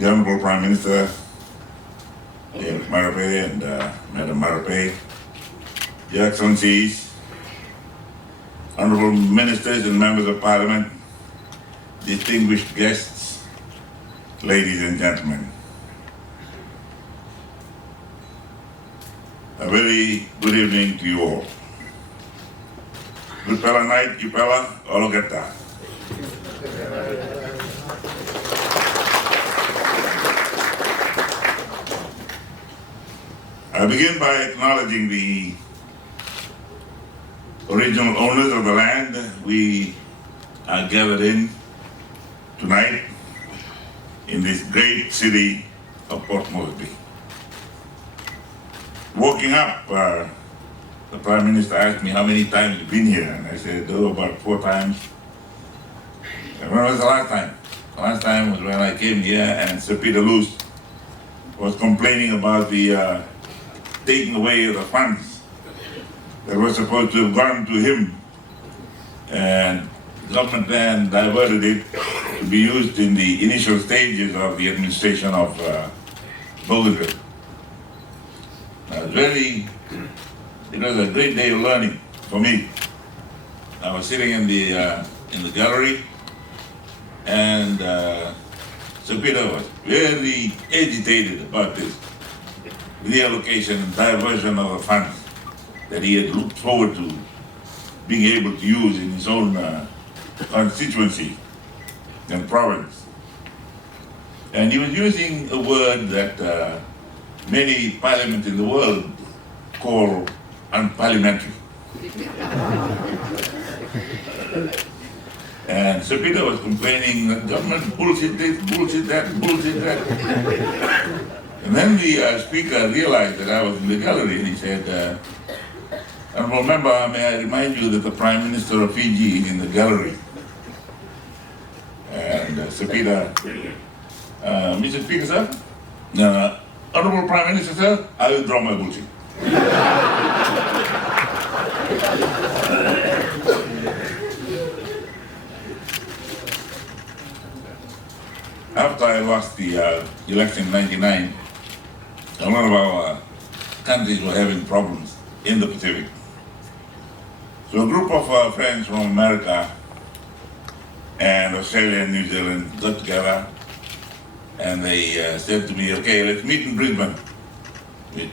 the Honorable Prime Minister, Marape and Madam Marape, Your Excellencies, Honorable Ministers and Members of Parliament, distinguished guests, ladies and gentlemen. A very good evening to you all. Good pela night, Kipela, Ologeta. I begin by acknowledging the original owners of the land we are gathered in tonight in this great city of Port Moresby. Walking up, the Prime Minister asked me how many times you've been here, and I said, about 4 times. And when was the last time? The last time was when I came here and Sir Peter Luce was complaining about the taking away of the funds that were supposed to have gone to him, and the government then diverted it to be used in the initial stages of the administration of Bougainville. It was a great day of learning for me. I was sitting in the gallery, and Sir Peter was very agitated about this reallocation and diversion of the funds that he had looked forward to being able to use in his own constituency and province. And he was using a word that many parliaments in the world call unparliamentary. And Sir Peter was complaining that government bullshit this, bullshit that, bullshit that. And then the speaker realized that I was in the gallery, and he said, Honourable Member, may I remind you that the Prime Minister of Fiji is in the gallery. And Sir Peter, Mr. Speaker, sir? Honourable Prime Minister, sir, I withdraw my bullshit. After I lost the election in '99, a lot of our countries were having problems in the Pacific. So a group of our friends from America and Australia and New Zealand got together, and they said to me, okay, let's meet in Brisbane. We're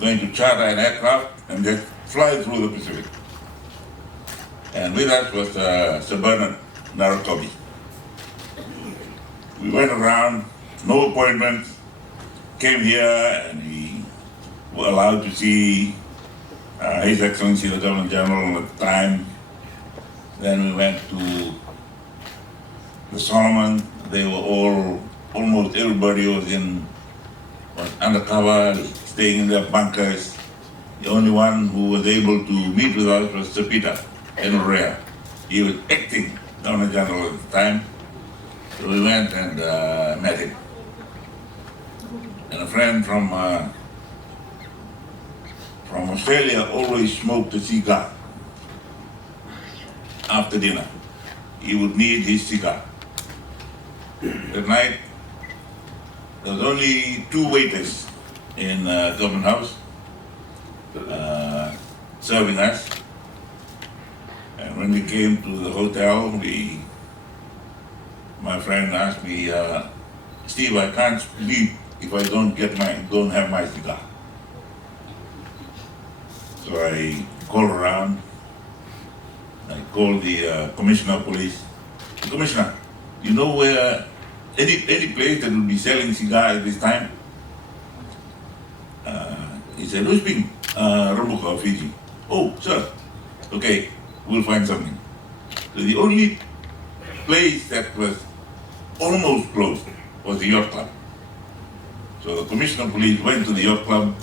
going to charter an aircraft and just fly through the Pacific. And with us was Sir Bernard Narakobi. We went around, no appointments, came here, and we were allowed to see His Excellency the Governor General at the time. Then we went to the Solomon. They were almost everybody was undercover, staying in their bunkers. The only one who was able to meet with us was Sir Peter Enorea. He was acting Governor General at the time. So we went and met him. And a friend from Australia always smoked a cigar after dinner. He would need his cigar. That night, there was only 2 waiters in Government House serving us. And when we came to the hotel, my friend asked me, Steve, I can't sleep if I don't have my cigar. So I called around. I called the Commissioner of Police. Commissioner, you know where any place that will be selling cigars at this time? He said, who's speaking? Rabuka of Fiji. Oh, sir. Okay, we'll find something. So the only place that was almost closed was the yacht club. So the Commissioner of Police went to the yacht club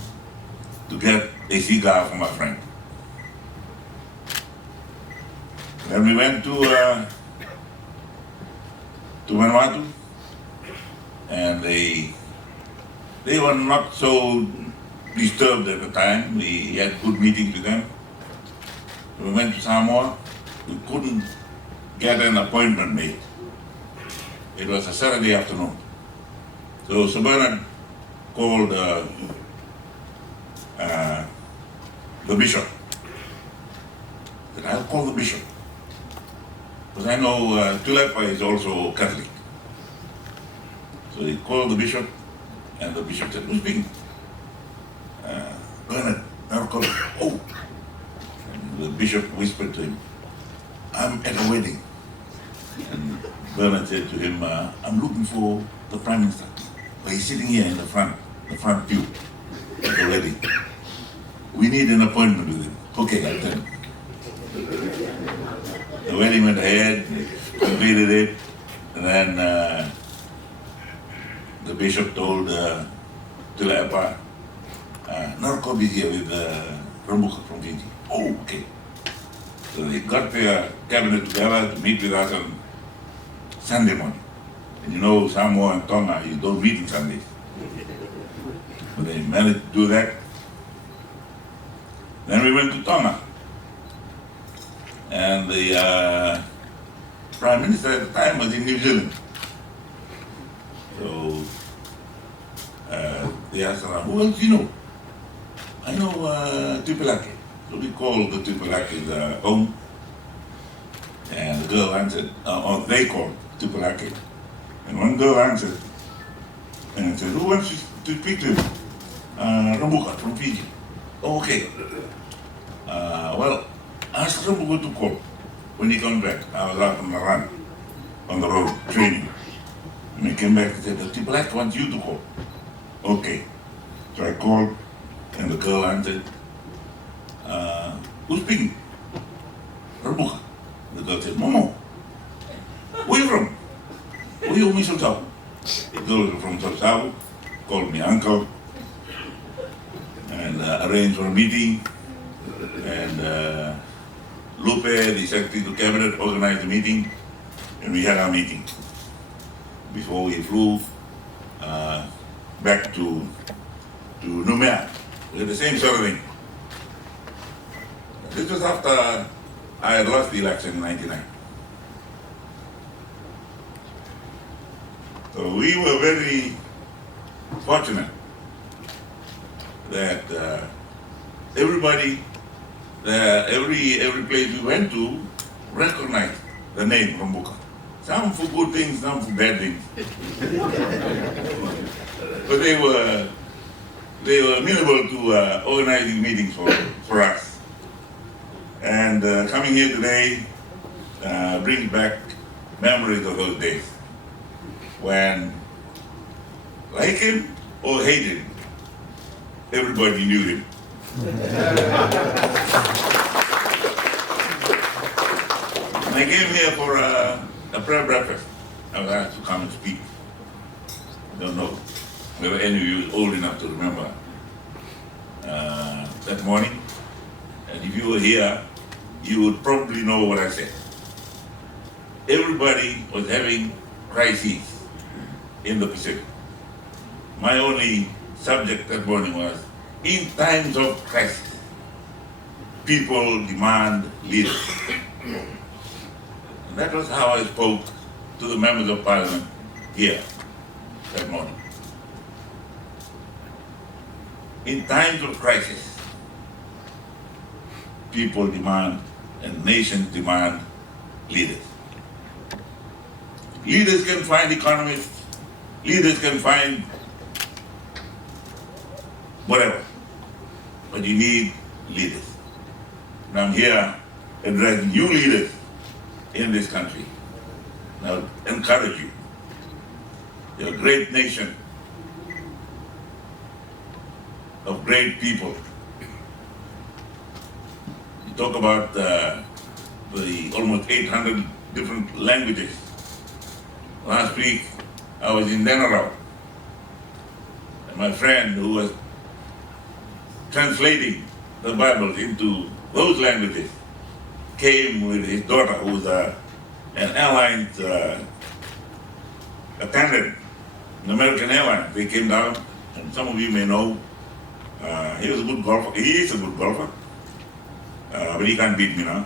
to get a cigar for my friend. Then we went to Vanuatu, and they were not so disturbed at the time. We had good meetings with them. We went to Samoa. We couldn't get an appointment made. It was a Saturday afternoon. So Sir Bernard called the bishop. He said, I'll call the bishop. Because I know Tulepa is also Catholic. So he called the bishop, and the bishop said, who's speaking? Bernard, I'll call him. Oh! And the bishop whispered to him, I'm at a wedding. And Bernard said to him, I'm looking for the Prime Minister. But he's sitting here in the front pew at the wedding. We need an appointment with him. Okay, I'll tell him. The wedding went ahead, they completed it, and then the bishop told Tulepa, Narcob is here with Rabuka from Fiji. Oh, okay. So they got their cabinet together to meet with us on Sunday morning. And you know, Samoa and Tonga, you don't meet on Sundays. But they managed to do that. Then we went to Tonga. And the Prime Minister at the time was in New Zealand. So they asked around, who else do you know? I know Tupilake. So we called the Tupilake home. And the girl answered, or they called Tupilake. And one girl answered and said, who wants to speak to him? Rabuka from Fiji. Oh, okay. Well, ask Rabuka to call when he comes back. I was out on the run, on the road, training. And he came back and said, the Tupilake wants you to call. Okay. So I called, and the girl answered, who's speaking? Rabuka. The girl said, Momo, where you from? Where you from South? The girl from South called me uncle and arranged for a meeting. And Lupe, the secretary to cabinet, organized the meeting, and we had our meeting before we flew back to Numea. We had the same sort of thing. This was after I had lost the election in '99. So we were very fortunate that everybody, every place we went to recognized the name Rabuka. Some for good things, some for bad things. But they were amenable to organizing meetings for us. And coming here today brings back memories of those days when, like him or hated him, everybody knew him. And I came here for a prayer breakfast. I was asked to come and speak. I don't know whether any of you is old enough to remember that morning. And if you were here, you would probably know what I said. Everybody was having crises in the Pacific. My only subject that morning was, in times of crisis, people demand leaders. And that was how I spoke to the members of parliament here that morning. In times of crisis, people demand and nations demand leaders. Leaders can find economists, leaders can find whatever, but you need leaders. And I'm here addressing you leaders in this country. And I encourage you. You're a great nation of great people. You talk about the almost 800 different languages. Last week, I was in Denarau, and my friend who was translating the Bible into those languages came with his daughter, who was an airlines attendant in American Airlines. They came down, and some of you may know, he was a good golfer. He is a good golfer, but he can't beat me now.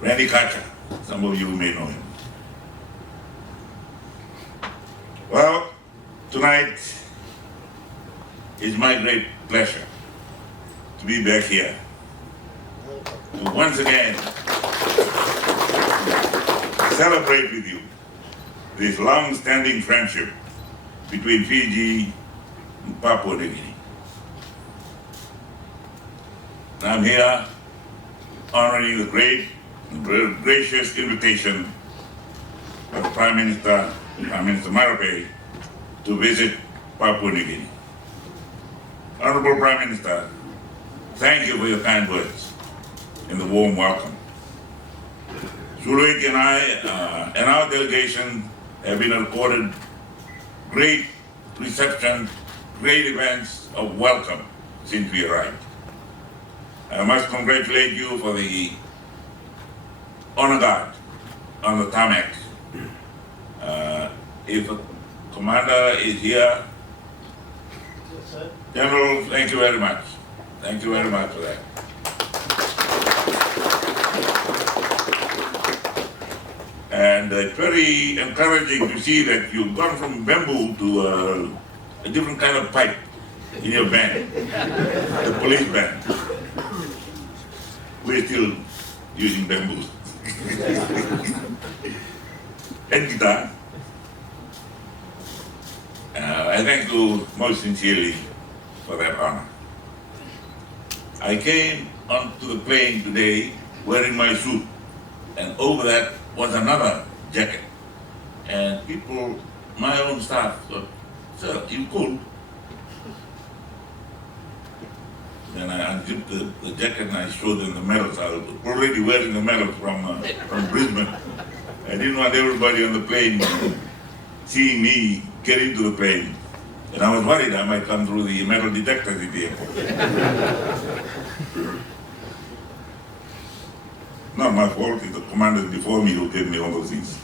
Randy Kacha. Some of you may know him. Well, tonight is my great pleasure to be back here to once again celebrate with you this long-standing friendship between Fiji and Papua New Guinea. And I'm here honoring the great and gracious invitation of the Prime Minister Marape, to visit Papua New Guinea. Honorable Prime Minister, thank you for your kind words and the warm welcome. Sulawesi and I and our delegation have been accorded great reception, great events of welcome since we arrived. I must congratulate you for the honor guard on the tarmac. If a commander is here, Yes, sir. General, thank you very much. Thank you very much for that. And it's very encouraging to see that you've gone from bamboo to a different kind of pipe in your band, the police band. We're still using bamboo. And guitar. I thank you most sincerely for that honor. I came onto the plane today wearing my suit, and over that was another jacket. And people, my own staff, thought, "Sir, you cool?" Then I unzipped the jacket and I showed them the medals. I was already wearing the medals from Brisbane. I didn't want everybody on the plane seeing me get into the plane. And I was worried I might come through the metal detectors at the airport. Not my fault, it's the commanders before me who gave me all those things.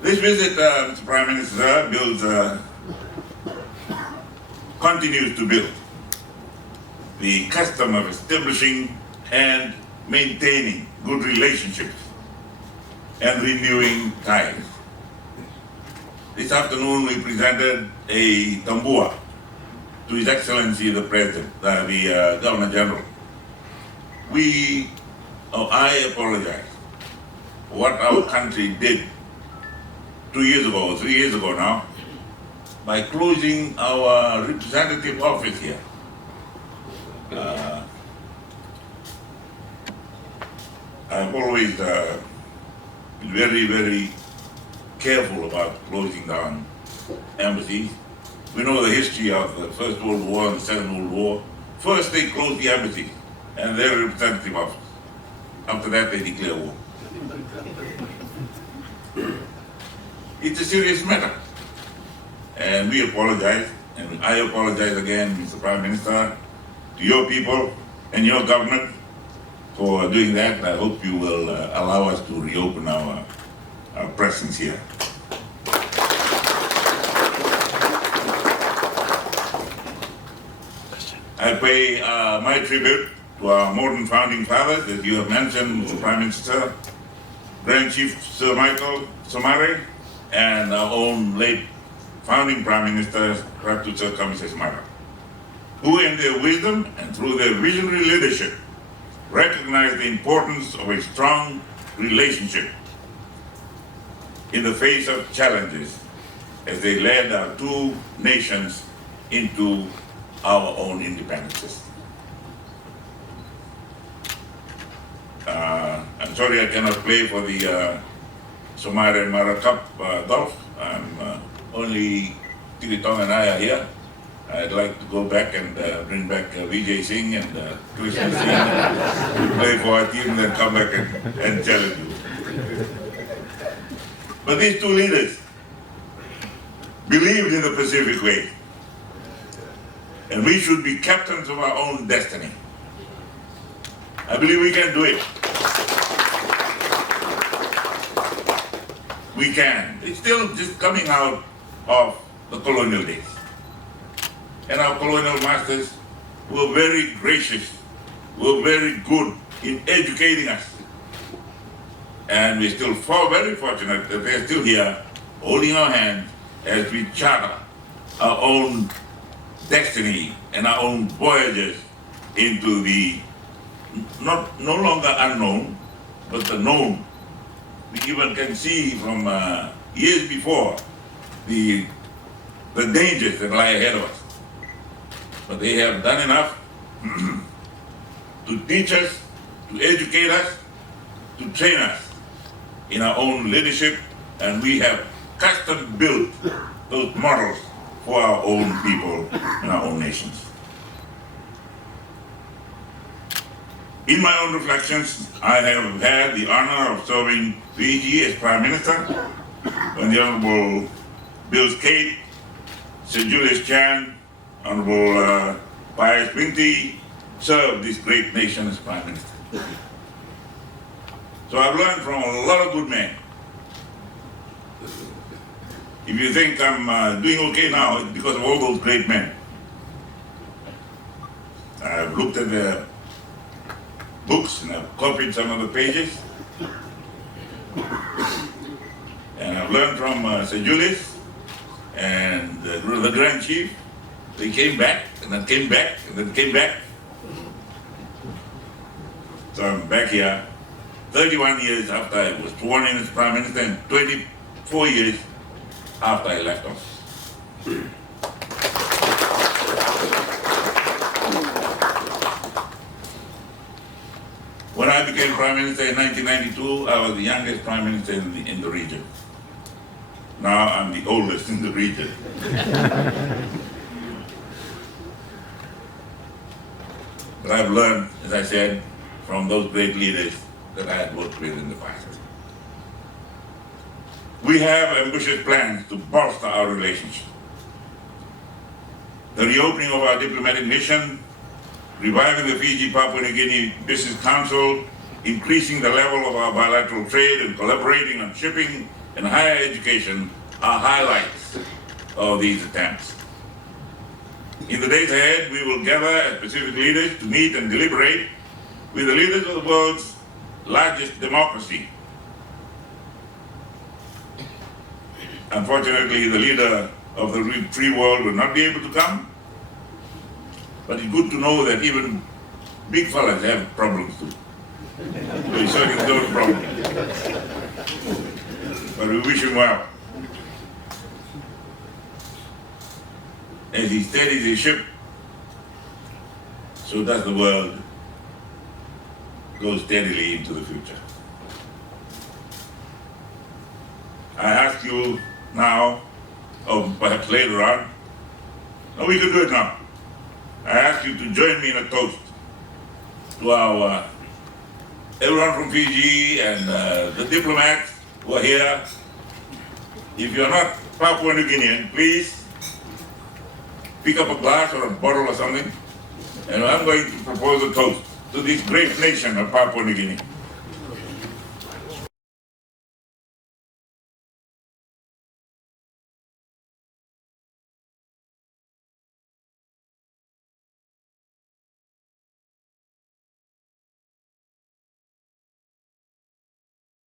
This visit, Mr. Prime Minister, continues to build the custom of establishing and maintaining good relationships and renewing ties. This afternoon we presented a tambua to His Excellency the President, the Governor General. I apologize for what our country did 2 years ago, 3 years ago now, by closing our representative office here. I've always been very, very careful about closing down embassies. We know the history of the First World War and the Second World War. First they closed the embassy and their representative office. After that they declare war. It's a serious matter. And we apologize, and I apologize again, Mr. Prime Minister, to your people and your government for doing that. I hope you will allow us to reopen our presence here. I pay my tribute to our modern founding fathers, as you have mentioned, Mr. Prime Minister, Grand Chief Sir Michael Somare, and our own late founding Prime Minister, Ratu Sir Kamisesa Mara, who in their wisdom and through their visionary leadership recognized the importance of a strong relationship in the face of challenges as they led our two nations into our own independences. I'm sorry I cannot play for the Somare Mara Cup golf. Only Tiritong and I are here. I'd like to go back and bring back Vijay Singh and Krishna Singh, play for our team, and then come back and challenge you. But these two leaders believed in the Pacific way, and we should be captains of our own destiny. I believe we can do it. We can. It's still just coming out of the colonial days. And our colonial masters were very gracious, were very good in educating us. And we're still very fortunate that they're still here, holding our hands as we charter our own destiny and our own voyages into the no longer unknown, but the known. We even can see from years before the dangers that lie ahead of us. But they have done enough to teach us, to educate us, to train us in our own leadership, and we have custom built those models for our own people and our own nations. In my own reflections, I have had the honor of serving Fiji as Prime Minister when the Honorable Bill Skate, Sir Julius Chan, Honorable Pius Pinty served this great nation as Prime Minister. So I've learned from a lot of good men. If you think I'm doing okay now, it's because of all those great men. I've looked at their books and I've copied some of the pages. And I've learned from Sir Julius and the Grand Chief. They came back and then came back and then came back. So I'm back here 31 years after I was sworn in as Prime Minister and 24 years after I left office. When I became Prime Minister in 1992, I was the youngest Prime Minister in the region. Now I'm the oldest in the region. But I've learned, as I said, from those great leaders that I had worked with in the past. We have ambitious plans to bolster our relationship. The reopening of our diplomatic mission, reviving the Fiji Papua New Guinea Business Council, increasing the level of our bilateral trade and collaborating on shipping and higher education are highlights of these attempts. In the days ahead, we will gather as Pacific leaders to meet and deliberate with the leaders of the world's largest democracy. Unfortunately, the leader of the free world will not be able to come, but it's good to know that even big fellas have problems too. So he's solving those problems. But we wish him well. As he steadies his ship, so does the world go steadily into the future. I ask you now, or perhaps later on, no, we can do it now. I ask you to join me in a toast to our everyone from Fiji and the diplomats who are here. If you're not Papua New Guinean, please pick up a glass or a bottle or something, and I'm going to propose a toast to this great nation of Papua New Guinea.